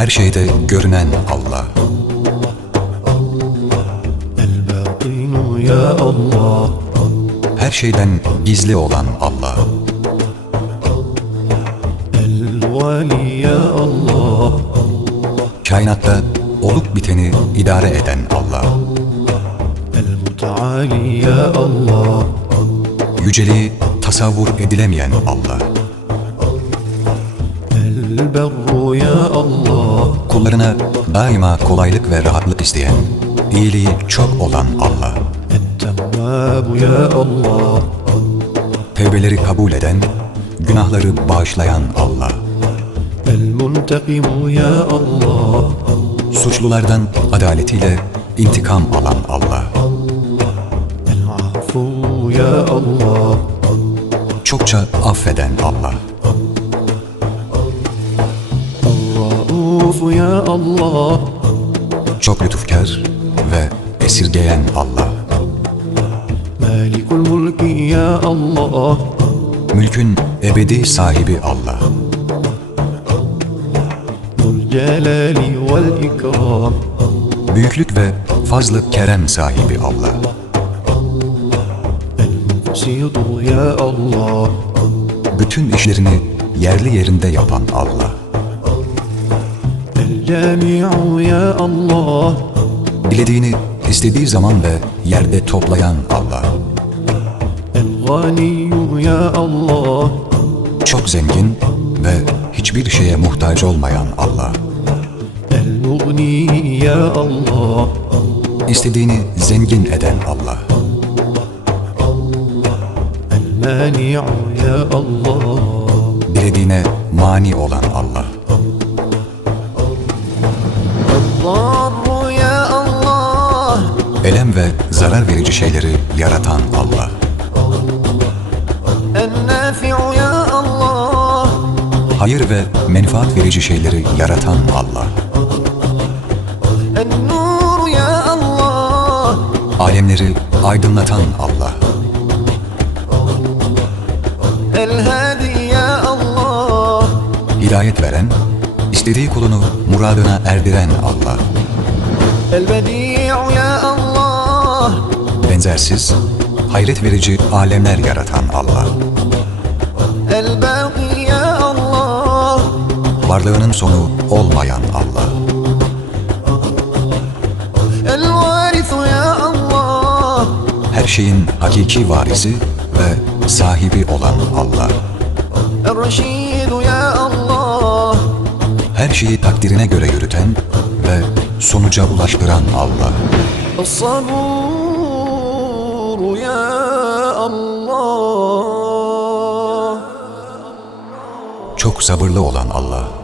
Her şeyde görünen Allah. Her şeyden gizli olan Allah. El-Vali Allah Kainatta olup biteni idare eden Allah. El-Mutaali ya Allah. Yüceliği tasavvur edilemeyen Allah. Kullarına daima kolaylık ve rahatlık isteyen, iyiliği çok olan Allah. Tevbeleri kabul eden, günahları bağışlayan Allah. Suçlulardan adaletiyle intikam alan Allah ya Allah Çokça affeden Allah. Rauf ya Allah. Çok lütufkar ve esirgeyen Allah. Malikul mulki ya Allah. Mülkün ebedi sahibi Allah. Celali vel ikram. Büyüklük ve fazlı kerem sahibi Allah asidu ya Allah. Bütün işlerini yerli yerinde yapan Allah. El cami'u ya Allah. Dilediğini istediği zaman ve yerde toplayan Allah. El ganiyyu ya Allah. Çok zengin ve hiçbir şeye muhtaç olmayan Allah. El mugni ya Allah. İstediğini zengin eden Allah. Meni'u ya Allah. Dilediğine mani olan Allah. Elem ve zarar verici şeyleri yaratan Allah. Hayır ve menfaat verici şeyleri yaratan Allah. Alemleri aydınlatan Allah el hadi ya Allah. Hidayet veren, istediği kulunu muradına erdiren Allah. El bedi'u ya Allah. Benzersiz, hayret verici alemler yaratan Allah. El baqi ya Allah. Varlığının sonu olmayan Allah. Allah. Her şeyin hakiki varisi ve sahibi olan Allah. Her şeyi takdirine göre yürüten ve sonuca ulaştıran Allah. Çok sabırlı olan Allah.